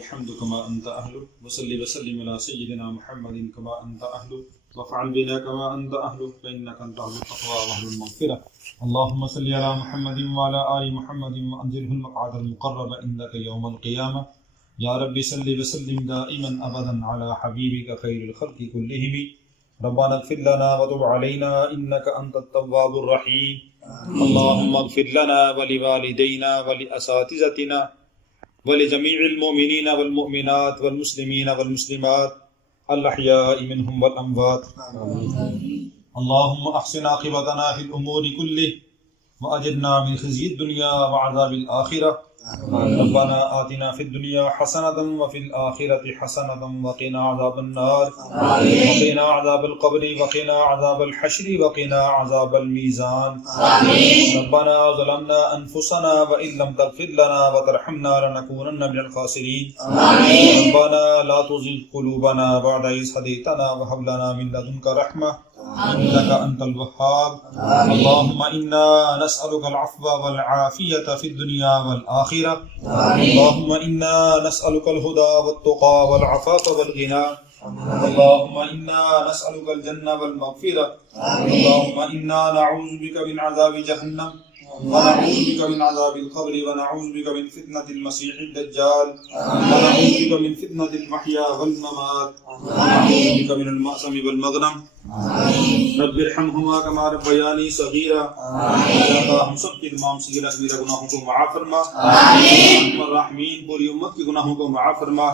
الحمد كما أنت أهله وصلي وسلم على سيدنا محمد كما أنت أهله وافعل بنا كما أنت أهله فإنك أنت أهل التقوى وأهل المغفرة. اللهم صل على محمد وعلى آل محمد وأنزله المقعد المقرب عندك يوم القيامة. يا رب صل وسلم دائما أبدا على حبيبك خير الخلق كلهم. ربنا اغفر لنا وتب علينا إنك أنت التواب الرحيم. اللهم اغفر لنا ولوالدينا ولأساتذتنا ولجميع المؤمنين والمؤمنات والمسلمين والمسلمات الأحياء منهم والأموات. اللهم أحسن عاقبتنا في الأمور كله وأجرنا من خزي الدنيا وعذاب الآخرة. ربنا آتنا في الدنيا حسنة وفي الآخرة حسنة وقنا عذاب النار وقنا عذاب القبر وقنا عذاب الحشر وقنا عذاب الميزان. ربنا ظلمنا أنفسنا وإن لم تغفر لنا وترحمنا لنكونن من الخاسرين. ربنا لا تزغ قلوبنا بعد إذ هديتنا وهب لنا من لدنك رحمة إنك أنت الوهاب. اللهم إنا نسألك العفو والعافية في الدنيا والآخرة. اللهم إنا نسألك الهدى والتقى والعفاف والغنى. اللهم إنا نسألك الجنة والمغفرة. اللهم إنا نعوذ بك من عذاب جهنم ونعوذ بك من عذاب القبر ونعوذ بك من فتنة المسيح الدجال ونعوذ بك من فتنة المحيا والممات ونعوذ بك من المأثم والمغنم. رب ارحمهما كما ربياني صغيرا. اللہ ہم سب کے تمام صغیرہ کبیرہ گناہوں کو معاف فرما. الراحمین پوری امت کے گناہوں کو معاف فرما.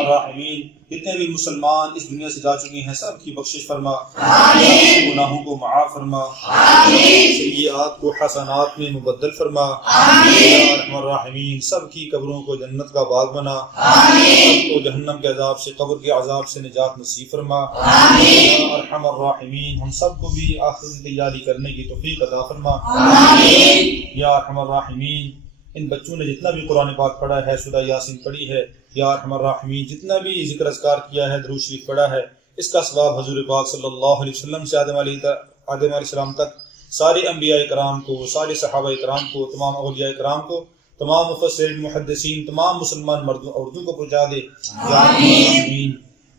الراحمین جتنے بھی مسلمان اس دنیا سے جا چکے ہیں سب کی بخشش فرما. گناہوں کو معاف فرما. سیئات کو حسنات میں مبدل فرما. ارحم الراحمین سب کی قبروں کو جنت کا باغ بنا. سب کو جہنم کے عذاب سے قبر کے عذاب سے نجات نصیب فرما. ارحم الراحمین ہم سب کو بھی آخرت کی تیاری کرنے کی توفیق عطا فرما. یا ارحم الراحمین ان بچوں نے جتنا بھی قرآن پاک پڑھا ہے، سورہ یاسین پڑھی ہے، یا ارحم الراحمین جتنا بھی ذکر اذکار کیا ہے، درود شریف پڑھا ہے، اس کا ثواب حضور پاک صلی اللہ علیہ وسلم سے آدم علیہ السلام تک سارے انبیاء کرام کو، سارے صحابہ کرام کو، تمام اولیاء کرام کو، تمام مفسرین محدثین، تمام مسلمان مردوں عورتوں کو پہنچا دے. یا ارحم الراحمین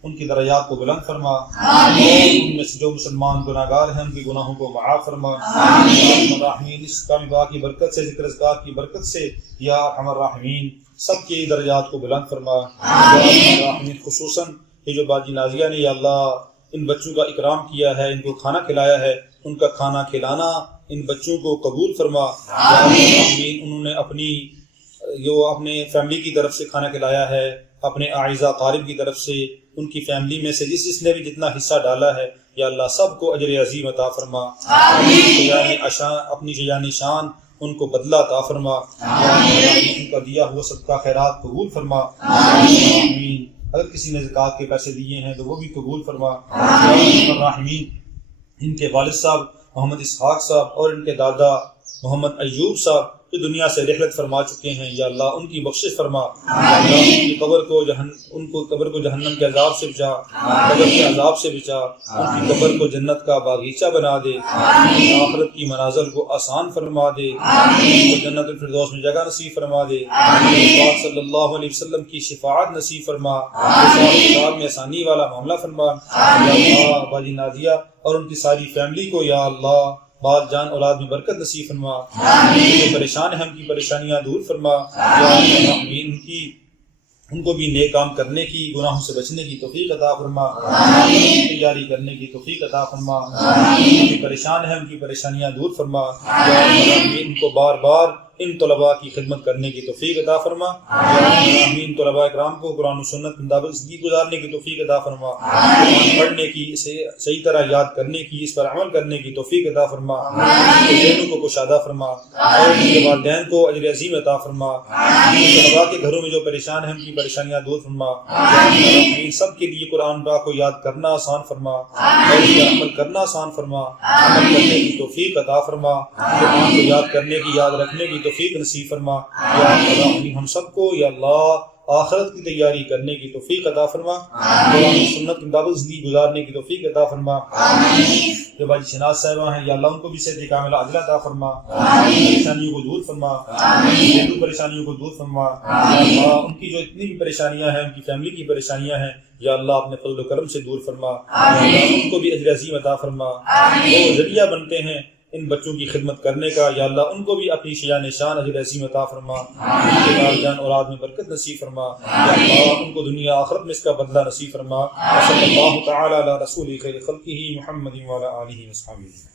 ان کی درجات کو بلند فرما. ان میں سے جو مسلمان گناہگار ہیں ان کے گناہوں کو معاف فرما. ارحم الراحمین اس کام با کی برکت سے، ذکر اذکار کی برکت سے یا ارحم الراحمین سب کی درجات کو بلند فرما. یا ارحم الراحمین خصوصاً یہ جو باجی نازیہ نے یا اللہ ان بچوں کا اکرام کیا ہے، ان کو کھانا کھلایا ہے، ان کا کھانا کھلانا ان بچوں کو قبول فرما. یا ارحم الراحمین انہوں نے اپنے فیملی کی طرف سے کھانا کھلایا ہے، اپنے اعزا قارب کی طرف سے، ان کی فیملی میں سے جس نے بھی جتنا حصہ ڈالا ہے یا اللہ سب کو اجر عظیم عطا فرما. اپنی شیان شان ان کو بدلہ عطا فرما. ان کا دیا ہوا صدقہ خیرات قبول فرما. اگر کسی نے زکوٰۃ کے پیسے دیے ہیں تو وہ بھی قبول فرما. الراحمین ان کے والد صاحب محمد اسحاق صاحب اور ان کے دادا محمد ایوب صاحب جو دنیا سے رحلت فرما چکے ہیں یا اللہ ان کی بخشش فرما. ان کی قبر کو جہنم کے عذاب سے بچا، قبر کے عذاب سے بچا. ان کی قبر کو جنت کا باغیچہ بنا دے. آخرت کی منازل کو آسان فرما دے. ان کو جنت الفردوس میں جگہ نصیب فرما دے. پاک صلی اللہ علیہ وسلم کی شفاعت نصیب فرما. حساب میں آسانی والا معاملہ فرما. یا اللہ باجی نازیہ اور ان کی ساری فیملی کو یا اللہ بال جان اولاد میں برکت نصیب فرما. جو پریشان ہیں ان کی پریشانیاں دور فرما. یا ان کو بھی نیک کام کرنے کی، گناہوں سے بچنے کی توفیق عطا فرما. تیاری کرنے کی توفیق عطا فرما. جو پریشان ہیں ان کی پریشانیاں دور فرما. یا ان کو بار بار ان طلباء کی خدمت کرنے کی توفیق عطا فرما. ان طلباء کرام کو قرآن و سنت مطابق زندگی گزارنے کی توفیق عطا فرما. قرآن پڑھنے کی، اسے صحیح طرح یاد کرنے کی، اس پر عمل کرنے کی توفیق عطا فرما. ذہنوں کو کشادہ فرما اور ان کے والدین کو اجر عظیم عطا فرما. طلباء کے گھروں میں جو پریشان ہیں ان کی پریشانیاں دور فرما. سب کے لیے قرآن پاک کو یاد کرنا آسان فرما اور اس پر عمل کرنا آسان فرما. عمل کرنے کی توفیق عطا فرما. قرآن کو یاد کرنے کی، یاد رکھنے کی توفیق نصیب فرما. یا اللہ ہم سب کو یا اللہ آخرت کی تیاری کرنے کی توفیق عطا فرما، قرآن و سنت کی مطابق زندگی گزارنے کی توفیق عطا فرما۔ جو بھائی شناز صاحبہ ہیں یا اللہ ان کو بھی صحت کاملہ عاجلہ عطا فرما، پریشانیوں کو دور فرما، گھریلو پریشانیوں کو دور فرما، ان کی جو اتنی بھی پریشانیاں ہیں، ان کی فیملی کی پریشانیاں ہیں، یا اللہ اپنے فضل و کرم سے دور فرما، ان کو بھی اجر عظیم عطا فرما۔ وہ ذریعہ بنتے ہیں ان بچوں کی خدمت کرنے کا، یا اللہ ان کو بھی اپنی شان شان اجر عظیم عطا فرما، ان کے والدین اولاد میں برکت نصیب فرما، یا اللہ ان کو دنیا آخرت میں اس کا بدلہ نصیب فرما۔ صلی اللہ تعالی علی رسول خیر خلقہ محمد وعلی آلہ وصحبہ۔